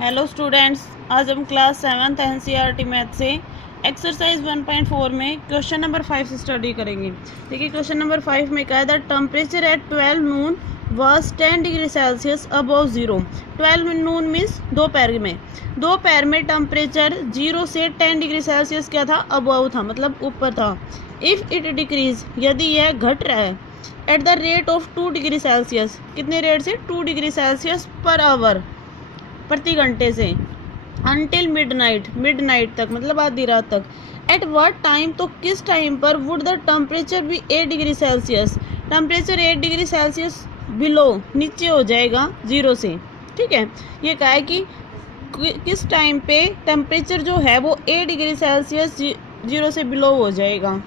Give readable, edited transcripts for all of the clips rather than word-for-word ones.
Hello students, आज हम class 7th NCERT math से एक्सरसाइज 1.4 में क्वेश्चन नंबर 5 से स्टडी करेंगे। देखिए क्वेश्चन नंबर 5 में कहा है the temperature at 12 Noon was 10 degree Celsius above zero. 12 Noon means दोपहर में टेम्परेचर 0 से 10 डिग्री सेल्सियस क्या था, अबव था, मतलब ऊपर था। इफ़ इट डिक्रीज, यदि यह घट रहा है, eight the rate of 2 degree Celsius, कितने रेट से, 2 डिग्री सेल्सियस पर आवर, प्रति घंटे से, अनटिल मिडनाइट तक, मतलब आधी रात तक। एट व्हाट टाइम, तो किस टाइम पर वुड द टेम्परेचर भी 8 degree Celsius, temperature 8 degree Celsius below, नीचे हो जाएगा 0 से। ठीक है, ये कहा है कि किस टाइम पे टेम्परेचर जो है वो 8 डिग्री सेल्सियस 0 से बिलो हो जाएगा।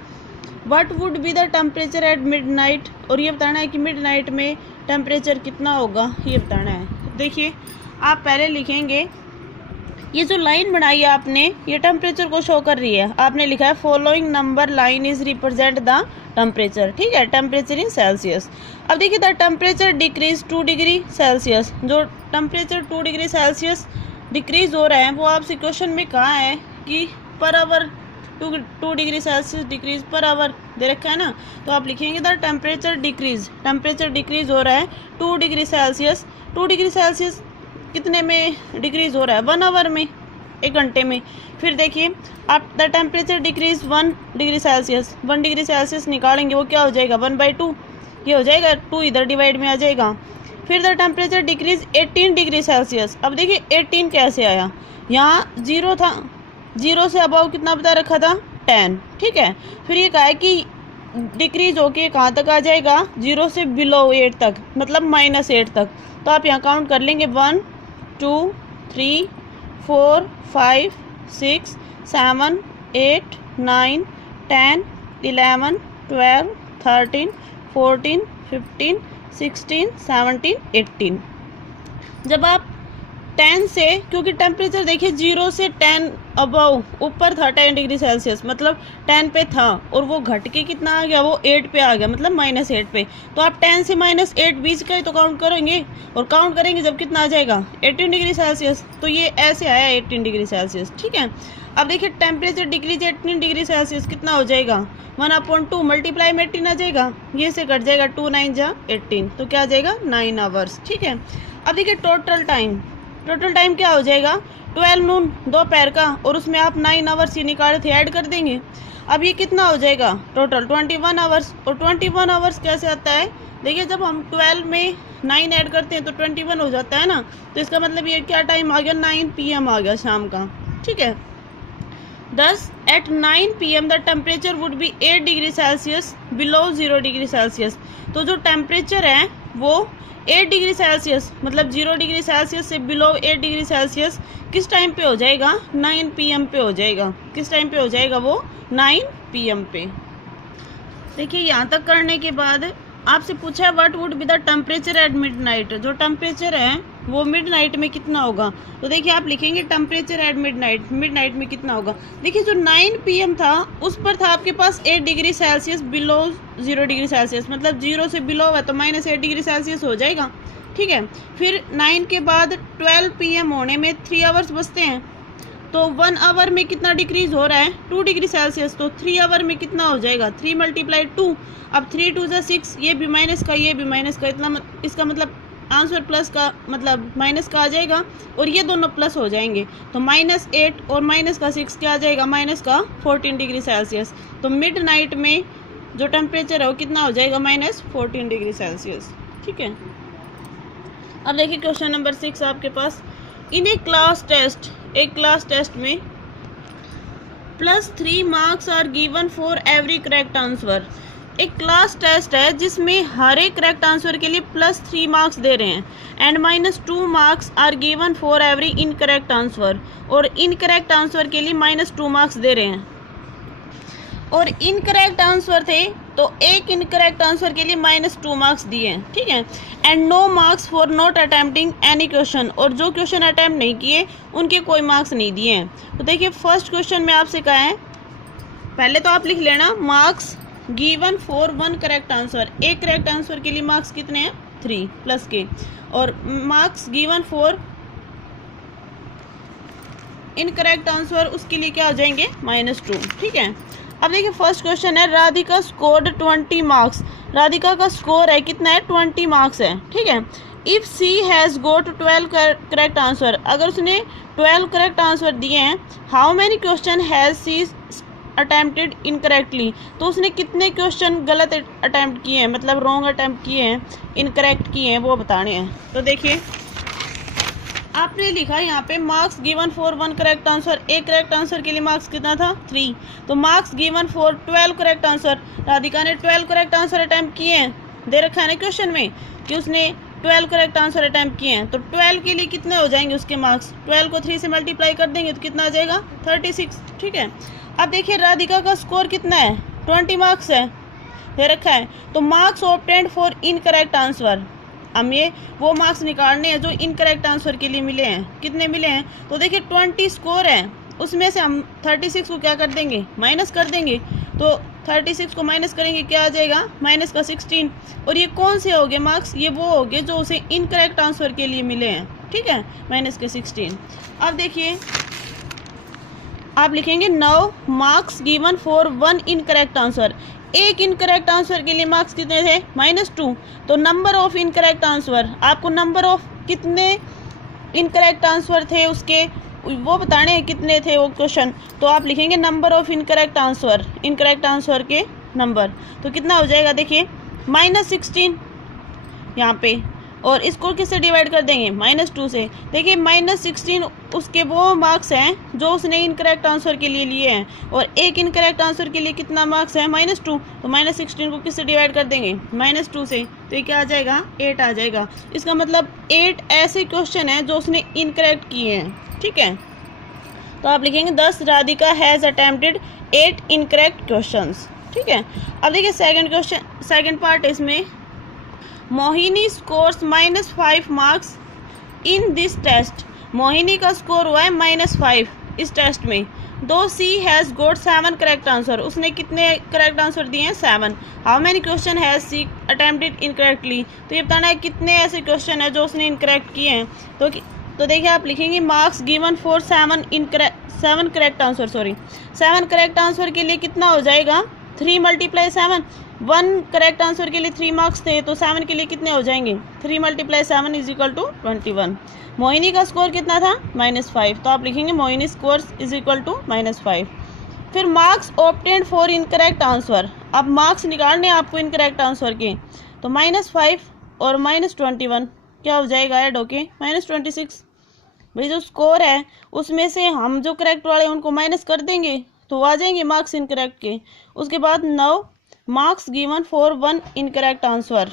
What would be the temperature at midnight, और ये बताना है कि मिडनाइट में टेम्परेचर कितना होगा, ये बताना है। देखिए आप पहले लिखेंगे, ये जो लाइन बनाई है आपने, ये टेम्परेचर को शो कर रही है। आपने लिखा है following number line is represent the temperature. ठीक है, टेम्परेचर इन सेल्सियस। अब देखिए the temperature decrease 2 degree Celsius, जो टेम्परेचर 2 डिग्री सेल्सियस डिक्रीज हो रहा है वो आपसे क्वेश्चन में कहा है कि per hour 2 degree Celsius decrease per hour दे रखा है ना, तो आप लिखेंगे द टेम्परेचर डिक्रीज हो रहा है 2 डिग्री सेल्सियस। 2 डिग्री सेल्सियस कितने में डिक्रीज हो रहा है, 1 आवर में, 1 घंटे में। फिर देखिए आप the temperature decrease 1 degree Celsius, 1 degree Celsius निकालेंगे वो क्या हो जाएगा, 1/2, ये हो जाएगा, 2 इधर डिवाइड में आ जाएगा। फिर the temperature decrease 18 degree Celsius. अब देखिए 18 कैसे आया, यहाँ 0 था, 0 से अबव कितना बता रखा था, 10। ठीक है, फिर ये कहा है कि डिक्रीज होके कहाँ तक आ जाएगा, 0 से बिलो 8 तक, मतलब -8 तक। तो आप यहाँ काउंट कर लेंगे 1 2 3 4 5 6 7 8 9 10 11 12 13 14 15 16 17 18। जब आप 10 से, क्योंकि टेम्परेचर देखिए 0 से 10 अबव, ऊपर था 10 डिग्री सेल्सियस, मतलब 10 पे था, और वो घट के कितना आ गया, वो 8 पे आ गया, मतलब -8 पे। तो आप 10 से -8 बीच का ही तो काउंट करेंगे, और काउंट करेंगे जब कितना आ जाएगा, 18 डिग्री सेल्सियस। तो ये ऐसे आया 18 डिग्री सेल्सियस। ठीक है, अब देखिए टेम्परेचर डिक्रीज 18 डिग्री सेल्सियस कितना हो जाएगा, 1/2 मल्टीप्लाई में 18 आ जाएगा, ये से कट जाएगा, 2 9 जा 18, तो क्या आ जाएगा, 9 आवर्स। ठीक है, अब देखिए टोटल टाइम क्या हो जाएगा, 12 नून दोपहर का, और उसमें आप 9 आवर्स ही निकाले थे, ऐड कर देंगे। अब ये कितना हो जाएगा टोटल, 21 आवर्स। और 21 आवर्स कैसे आता है, देखिए जब हम 12 में 9 ऐड करते हैं तो 21 हो जाता है ना, तो इसका मतलब ये क्या टाइम आ गया, 9 PM आ गया शाम का। ठीक है, thus at 9 PM the temperature would be 8 degree Celsius below 0 degree Celsius. तो जो टेम्परेचर है वो 8 डिग्री सेल्सियस, मतलब 0 डिग्री सेल्सियस से बिलो 8 डिग्री सेल्सियस किस टाइम पे हो जाएगा, 9 PM पे हो जाएगा। किस टाइम पे हो जाएगा वो, 9 PM पे। देखिए यहाँ तक करने के बाद आपसे पूछा है what would be the temperature at midnight, जो टेम्परेचर है वो मिडनाइट में कितना होगा। तो देखिए आप लिखेंगे टेम्परेचर एट मिडनाइट में कितना होगा। देखिए जो 9 PM था उस पर था आपके पास 8 degree Celsius below 0 degree Celsius, मतलब 0 से बिलो है तो -8 डिग्री सेल्सियस हो जाएगा। ठीक है, फिर 9 के बाद 12 PM होने में 3 आवर्स बचते हैं, तो 1 आवर में कितना डिक्रीज हो रहा है, 2 डिग्री सेल्सियस, तो 3 आवर में कितना हो जाएगा, 3 × 2। अब 3 2 जा 6, ये भी माइनस का, ये भी माइनस का, इतना इसका मतलब आंसर प्लस का, मतलब माइनस का आ जाएगा, और ये दोनों प्लस हो जाएंगे, तो -8 और -6 क्या आ जाएगा, -14 डिग्री सेल्सियस। तो मिड नाइट में जो टेम्परेचर है वो कितना हो जाएगा, -14 डिग्री सेल्सियस। ठीक है, अब देखिए क्वेश्चन नंबर 6 आपके पास, इन एक क्लास टेस्ट में +3 marks are given for every correct answer. एक क्लास टेस्ट है जिसमें हर एक करेक्ट आंसर के लिए +3 मार्क्स दे रहे हैं, and -2 marks are given for every incorrect answer, और इनकरेक्ट आंसर के लिए -2 मार्क्स दे रहे हैं। और इनकरेक्ट आंसर थे तो एक इनकरेक्ट आंसर के लिए -2 मार्क्स दिए हैं। ठीक है, and no marks for not attempting any question, और जो क्वेश्चन अटेम्प्ट नहीं किए उनके कोई मार्क्स नहीं दिए हैं। तो देखिए फर्स्ट क्वेश्चन में आपसे कहा है, पहले तो आप लिख लेना marks given for 1 correct answer, एक करेक्ट आंसर के लिए मार्क्स कितने हैं, 3 प्लस के, और marks given for incorrect answer उसके लिए क्या आ जाएंगे -2। ठीक है, अब देखिए फर्स्ट क्वेश्चन है राधिका स्कोर्ड 20 मार्क्स। राधिका का स्कोर है कितना है 20 मार्क्स है। ठीक है, if she has got 12 correct answer, अगर उसने 12 करेक्ट आंसर दिए हैं, how many question has she attempted incorrectly, तो उसने कितने क्वेश्चन गलत अटैम्प्ट किए हैं, मतलब रॉन्ग अटैम्प्ट किए हैं, इनकरेक्ट किए हैं, वो बताने हैं। तो देखिए आपने लिखा यहाँ पे marks given for 1 correct answer, एक करेक्ट आंसर के लिए मार्क्स कितना था 3। तो marks given for 12 correct answer, Radhika ने 12 करेक्ट आंसर अटैम्प्ट किए हैं, दे रखा है ना क्वेश्चन में कि उसने 12 करेक्ट आंसर अटैम्प्ट किए हैं। तो 12 के लिए कितने हो जाएंगे उसके मार्क्स, 12 को 3 से मल्टीप्लाई कर देंगे तो कितना आ जाएगा 36। ठीक है, अब देखिए राधिका का स्कोर कितना है 20 मार्क्स है, दे रखा है। तो marks obtained for incorrect answer, हम ये वो मार्क्स निकालने हैं जो इनकरेक्ट आंसर के लिए मिले हैं, कितने मिले हैं। तो देखिए 20 स्कोर है, उसमें से हम 36 को क्या कर देंगे माइनस कर देंगे। तो 36 को माइनस करेंगे क्या आ जाएगा माइनस का 16। और ये कौन से हो गए मार्क्स, ये वो हो गए जो उसे इनकरेक्ट आंसर के लिए मिले हैं। ठीक है, माइनस के 16। अब देखिए आप लिखेंगे 9 marks given for 1 incorrect answer, एक इनकरेक्ट आंसर के लिए मार्क्स कितने थे -2। तो नंबर ऑफ इनकरेक्ट आंसर, आपको नंबर ऑफ कितने इनकरेक्ट आंसर थे उसके वो बताने हैं कितने थे वो क्वेश्चन। तो आप लिखेंगे number of incorrect answer, incorrect answer के नंबर। तो कितना हो जाएगा देखिए -16 यहाँ पे, और इसको किससे डिवाइड कर देंगे -2 से। देखिए -16 उसके वो मार्क्स हैं जो उसने इनकरेक्ट आंसर के लिए लिए हैं, और एक इनकरेक्ट आंसर के लिए कितना मार्क्स है -2। तो -16 को किससे डिवाइड कर देंगे -2 से, तो ये क्या आ जाएगा 8 आ जाएगा। इसका मतलब 8 ऐसे क्वेश्चन हैं जो उसने इनकरेक्ट किए हैं। ठीक है, तो आप लिखेंगे 10 Radhika has attempted 8 incorrect questions. ठीक है, अब देखिए सेकंड क्वेश्चन, सेकंड पार्ट इसमें Mohini scores -5 marks in this test. Mohini का स्कोर हुआ है -5 इस टेस्ट में। दो she has got 7 correct answer, उसने कितने करेक्ट आंसर दिए हैं 7। How many question has she attempted incorrectly, तो ये बताना है कितने ऐसे क्वेश्चन है जो उसने इनकरेक्ट किए हैं। तो देखिए आप लिखेंगे marks given for 7 correct answer, 7 correct answer के लिए कितना हो जाएगा 3 × 7। 1 करेक्ट आंसर के लिए 3 मार्क्स थे, तो 7 के लिए कितने हो जाएंगे 3 × 7 = 21। मोहिनी का स्कोर कितना था -5, तो आप लिखेंगे मोहिनी स्कोर =-5। फिर marks obtained for incorrect answer, अब मार्क्स निकालने आपको इनकरेक्ट आंसर के। तो -5 और -21 क्या हो जाएगा ऐड होके -26। भाई जो स्कोर है उसमें से हम जो करेक्ट वाले हैं उनको माइनस कर देंगे तो आ जाएंगे मार्क्स इनकरेक्ट के। उसके बाद 9 marks given for 1 incorrect answer,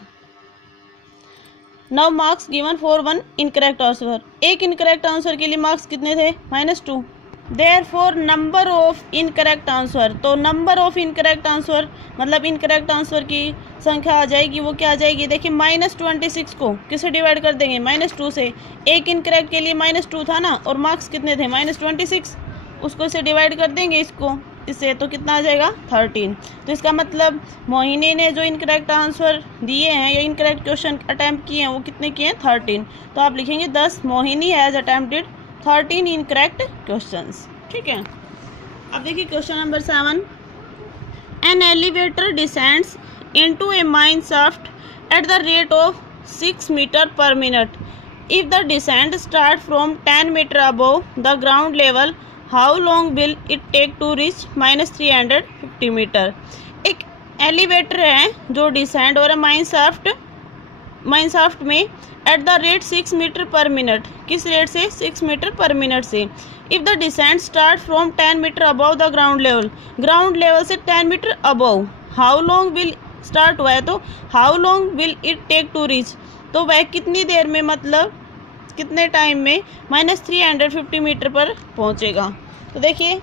9 marks given for 1 incorrect answer. एक इनकरेक्ट आंसर के लिए मार्क्स कितने थे -2। Therefore number of incorrect answer, तो नंबर ऑफ इनकरेक्ट आंसर मतलब इनकरेक्ट आंसर की संख्या आ जाएगी, वो क्या आ जाएगी देखिए -26 को किससे डिवाइड कर देंगे -2 से। एक इनकरेक्ट के लिए -2 था ना, और मार्क्स कितने थे -26, उसको इसे डिवाइड कर देंगे इससे, तो कितना आ जाएगा 13। तो इसका मतलब मोहिनी ने जो इनकरेक्ट आंसर दिए हैं या इनकरेक्ट क्वेश्चन अटैम्प्ट किए हैं वो कितने किए हैं 13। तो आप लिखेंगे 10 Mohini has attempted 13 incorrect questions. ठीक है, अब देखिए question number 7। An elevator descends into a mine shaft at the rate of 6 metre per minute. If the descent start from 10 metre above the ground level, how long will it take to reach -350 metre. एक elevator है जो descend और mine shaft में at the rate 6 metre per minute, किस rate से 6 metre per minute से। If the descent start from 10 metre above the ground level से 10 metre above, how long will start हुआ है तो how long will it take to reach, तो वह कितनी देर में मतलब कितने टाइम में -350 मीटर पर पहुंचेगा। तो देखिए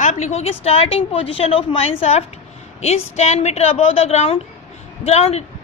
आप लिखोगे starting position of mine shaft is 10 metre above the ground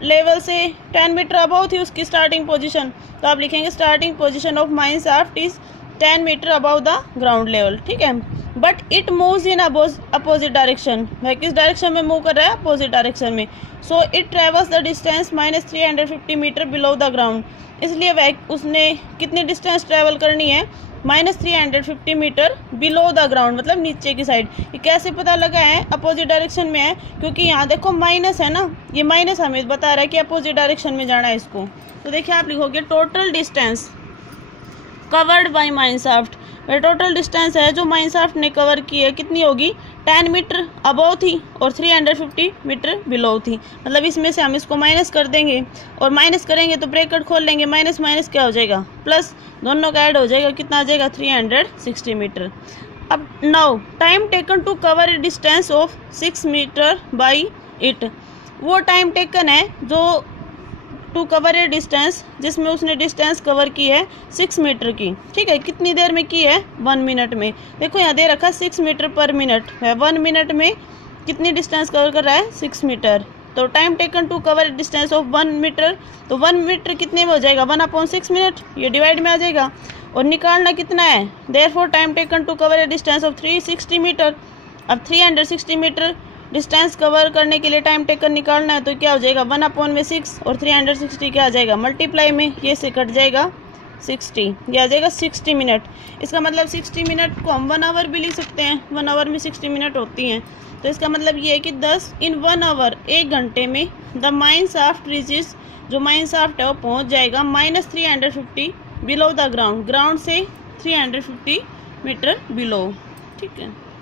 level से 10 मीटर अबव थी उसकी स्टार्टिंग पोजीशन, तो आप लिखेंगे starting position of mine shaft is 10 metre above the ground level. ठीक है, but it moves in opposite direction, वह किस डायरेक्शन में मूव कर रहा है अपोजिट डायरेक्शन में। So it travels the distance -350 metre below the ground, इसलिए वह उसने कितनी डिस्टेंस ट्रेवल करनी है -350 मीटर बिलो द ग्राउंड, मतलब नीचे की साइड। ये कैसे पता लगा है? अपोजिट डायरेक्शन में है, क्योंकि यहाँ देखो माइनस है ना, ये माइनस हमें बता रहा है कि अपोजिट डायरेक्शन में जाना है इसको। तो देखिए आप लिखोगे total distance covered by mineshaft. Total distance है जो माइनशाफ्ट ने कवर की है कितनी होगी? 10 मीटर अबव थी और 350 मीटर बिलो थी। मतलब इसमें से हम इसको माइनस कर देंगे, और माइनस करेंगे तो ब्रैकेट खोल लेंगे, माइनस माइनस क्या हो जाएगा? प्लस, दोनों का ऐड हो जाएगा, कितना आ जाएगा? 360 मीटर। अब now time taken to cover a distance of 6 metre by it. वो टाइम टेकन है जो टू कवर ए डिस्टेंस, जिसमें उसने डिस्टेंस कवर की है 6 मीटर की। ठीक है, कितनी देर में की है? 1 मिनट में। देखो यहाँ दे रखा 6 मीटर पर मिनट है, 1 मिनट में कितनी डिस्टेंस कवर कर रहा है? 6 मीटर। तो time taken to cover distance of 1 metre, तो 1 मीटर कितने में हो जाएगा? 1/6 मिनट, ये डिवाइड में आ जाएगा। और निकालना कितना है? Therefore time taken to cover a distance of 360 metre. अब 360 मीटर डिस्टेंस कवर करने के लिए टाइम टेकन निकालना है, तो क्या हो जाएगा? 1/6 और 360 क्या आ जाएगा? मल्टीप्लाई में, ये से कट जाएगा 60, ये आ जाएगा 60 मिनट। इसका मतलब 60 मिनट को हम 1 आवर भी लिख सकते हैं, 1 आवर में 60 मिनट होती हैं। तो इसका मतलब ये है कि 10 इन 1 आवर, 1 घंटे में द माइनशाफ्ट रीचेस, जो माइनशाफ्ट है वो पहुँच जाएगा -350 बिलो द ग्राउंड, ग्राउंड से 350 मीटर बिलो। ठीक है।